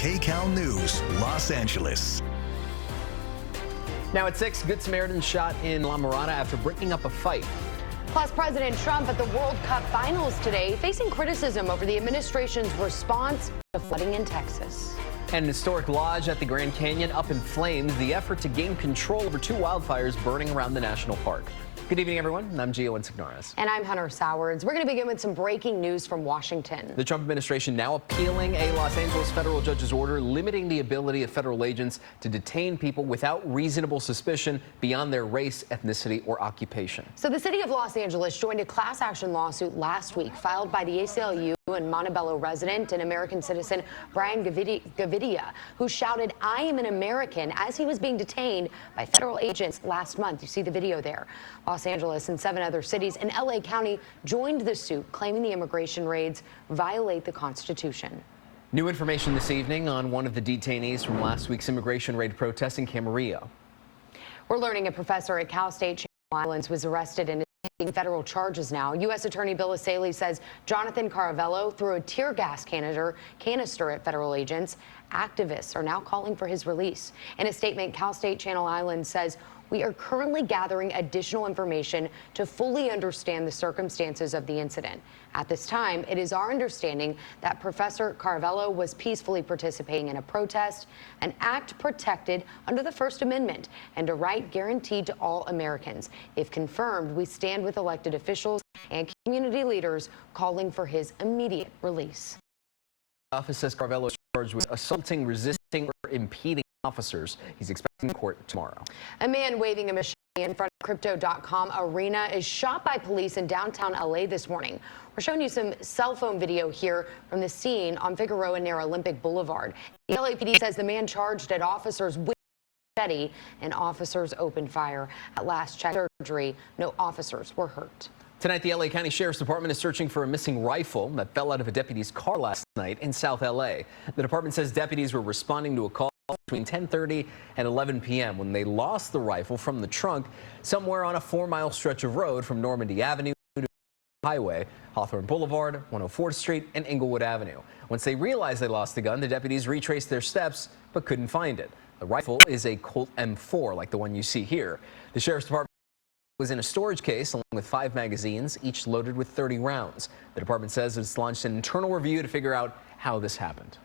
KCAL News, Los Angeles. Now at 6, Good Samaritan shot in La Mirada after breaking up a fight. Plus, President Trump at the World Cup finals today facing criticism over the administration's response to flooding in Texas. And an historic lodge at the Grand Canyon up in flames, the effort to gain control over 2 wildfires burning around the national park. Good evening, everyone. I'm Gio Insignares. And I'm Hunter Sowards. We're going to begin with some breaking news from Washington. The Trump administration now appealing a Los Angeles federal judge's order limiting the ability of federal agents to detain people without reasonable suspicion beyond their race, ethnicity, or occupation. So the city of Los Angeles joined a class action lawsuit last week filed by the ACLU and Montebello resident and American citizen Brian Gavidia, who shouted, "I am an American," as he was being detained by federal agents last month. You see the video there. Los Angeles and 7 other cities in LA County joined the suit, claiming the immigration raids violate the Constitution. New information this evening on one of the detainees from last week's immigration raid protest in Camarillo. We're learning a professor at Cal State Channel Islands was arrested and is federal charges now. U.S. Attorney Bill Asaley says Jonathan Caravello threw a tear gas canister at federal agents. Activists are now calling for his release. In a statement, Cal State Channel Islands says, "We are currently gathering additional information to fully understand the circumstances of the incident. At this time, it is our understanding that Professor Caravello was peacefully participating in a protest, an act protected under the First Amendment and a right guaranteed to all Americans. If confirmed, we stand with elected officials and community leaders calling for his immediate release." The office says Caravello is charged with assaulting, resisting, or impeding officers. He's expecting court tomorrow. A man waving a machete in front of Crypto.com Arena is shot by police in downtown LA this morning. We're showing you some cell phone video here from the scene on Figueroa near Olympic Boulevard. The LAPD says the man charged at officers with a machete and officers opened fire. At last check surgery, no officers were hurt. Tonight, the LA County Sheriff's Department is searching for a missing rifle that fell out of a deputy's car last night in South LA. The department says deputies were responding to a call between 10:30 and 11 p.m. when they lost the rifle from the trunk somewhere on a 4-mile stretch of road from Normandy Avenue to Highway, Hawthorne Boulevard, 104th Street, and Inglewood Avenue. Once they realized they lost the gun, the deputies retraced their steps but couldn't find it. The rifle is a Colt M4 like the one you see here. The Sheriff's Department was in a storage case along with 5 magazines, each loaded with 30 rounds. The department says it's launched an internal review to figure out how this happened.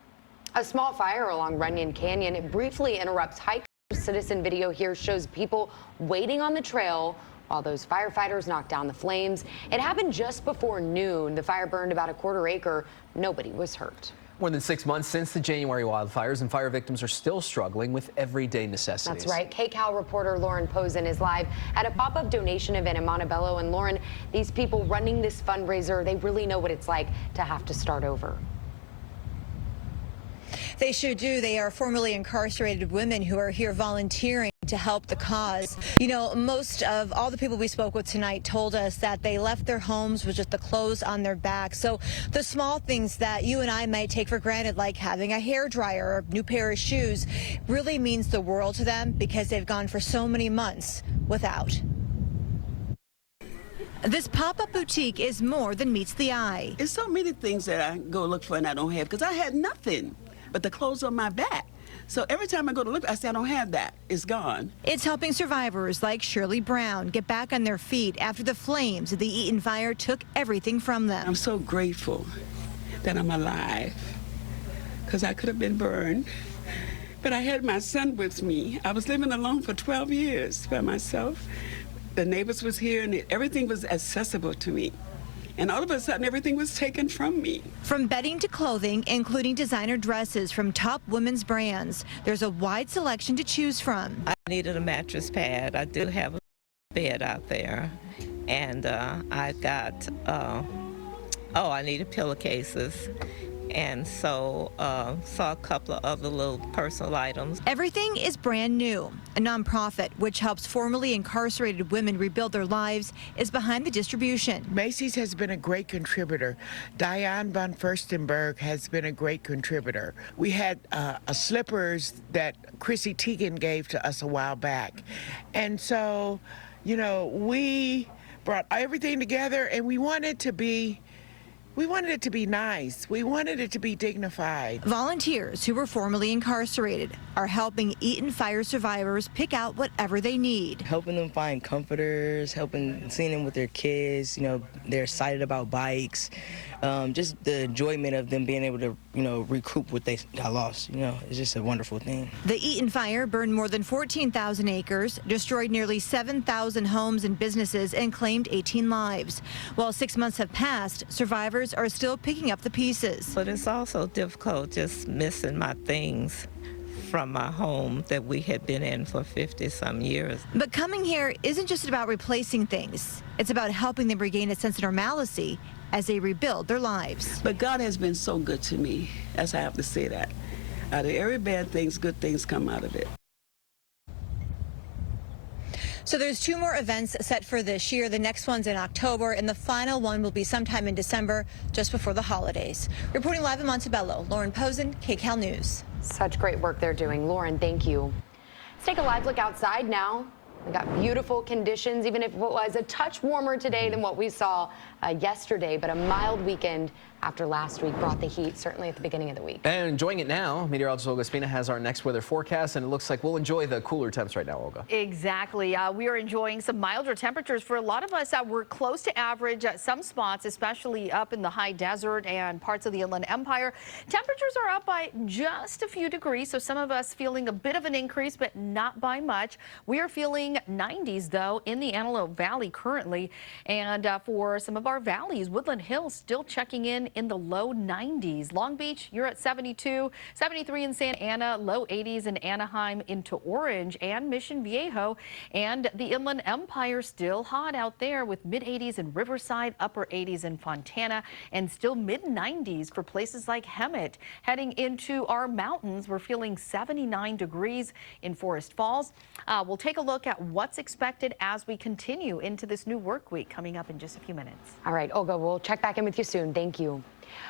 A small fire along Runyon Canyon. It briefly interrupts hikers. Citizen video here shows people waiting on the trail while those firefighters knock down the flames. It happened just before noon. The fire burned about a quarter acre. Nobody was hurt. More than 6 months since the January wildfires, and fire victims are still struggling with everyday necessities. That's right. KCAL reporter Lauren Posen is live at a pop-up donation event in Montebello. And Lauren, these people running this fundraiser, they really know what it's like to have to start over. They sure do. They are formerly incarcerated women who are here volunteering to help the cause. You know, most of all the people we spoke with tonight told us that they left their homes with just the clothes on their back. So the small things that you and I might take for granted, like having a hairdryer or a new pair of shoes, really means the world to them because they've gone for so many months without. This pop-up boutique is more than meets the eye. It's so many things that I go look for and I don't have because I had nothing but the clothes on my back. So every time I go to look, I say I don't have that. It's gone. It's helping survivors like Shirley Brown get back on their feet after the flames of the Eaton fire took everything from them. I'm so grateful that I'm alive because I could have been burned. But I had my son with me. I was living alone for 12 years by myself. The neighbors was here and everything was accessible to me. And all of a sudden, everything was taken from me. From bedding to clothing, including designer dresses from top women's brands, there's a wide selection to choose from. I needed a mattress pad. I do have a bed out there. And I got, I needed pillowcases. And so saw a couple of other little personal items. Everything is brand new. A nonprofit which helps formerly incarcerated women rebuild their lives is behind the distribution. Macy's has been a great contributor. Diane von Furstenberg has been a great contributor. We had slippers that Chrissy Teigen gave to us a while back. And so, you know, we brought everything together and we wanted to be We wanted it to be nice. We wanted it to be dignified. Volunteers who were formerly incarcerated are helping Eaton fire survivors pick out whatever they need. Helping them find comforters, seeing them with their kids, they're excited about bikes, just the enjoyment of them being able to, recoup what they got lost, it's just a wonderful thing. The Eaton fire burned more than 14,000 acres, destroyed nearly 7,000 homes and businesses, and claimed 18 lives. While 6 months have passed, survivors are still picking up the pieces. But it's also difficult just missing my things from my home that we had been in for 50-some years. But coming here isn't just about replacing things. It's about helping them regain a sense of normalcy as they rebuild their lives. But God has been so good to me, as I have to say that. Out of every bad things, good things come out of it. So there's 2 more events set for this year. The next one's in October, and the final one will be sometime in December, just before the holidays. Reporting live in Montebello, Lauren Posen, KCAL News. Such great work they're doing. Lauren, thank you. Let's take a live look outside now. We got beautiful conditions, even if it was a touch warmer today than what we saw yesterday, but a mild weekend after last week brought the heat, certainly at the beginning of the week. And enjoying it now. Meteorologist Olga Spina has our next weather forecast, and it looks like we'll enjoy the cooler temps right now, Olga. Exactly. We are enjoying some milder temperatures. For a lot of us, we're close to average at some spots, especially up in the high desert and parts of the Inland Empire. Temperatures are up by just a few degrees, so some of us feeling a bit of an increase, but not by much. We are feeling 90s, though, in the Antelope Valley currently. And for some of our valleys, Woodland Hills still checking in the low 90s. Long Beach, you're at 72, 73 in Santa Ana, low 80s in Anaheim into Orange and Mission Viejo. And the Inland Empire still hot out there with mid 80s in Riverside, upper 80s in Fontana, and still mid 90s for places like Hemet. Heading into our mountains, we're feeling 79 degrees in Forest Falls. We'll take a look at what's expected as we continue into this new work week coming up in just a few minutes. All right, Olga, we'll check back in with you soon. Thank you.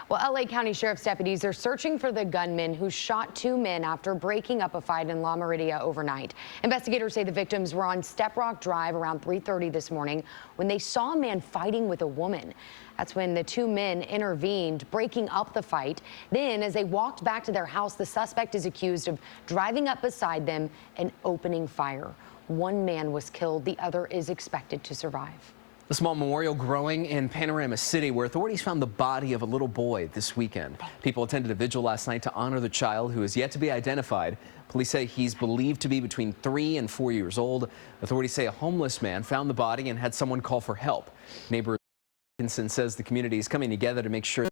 Well, LA County Sheriff's deputies are searching for the gunman who shot 2 men after breaking up a fight in La Meridia overnight. Investigators say the victims were on Step Rock Drive around 3:30 this morning when they saw a man fighting with a woman. That's when the 2 men intervened, breaking up the fight. Then, as they walked back to their house, the suspect is accused of driving up beside them and opening fire. 1 man was killed. The other is expected to survive. A small memorial growing in Panorama City, where authorities found the body of a little boy this weekend. People attended a vigil last night to honor the child, who is yet to be identified. Police say he's believed to be between 3 and 4 years old. Authorities say a homeless man found the body and had someone call for help. Neighbor Atkinson says the community is coming together to make sure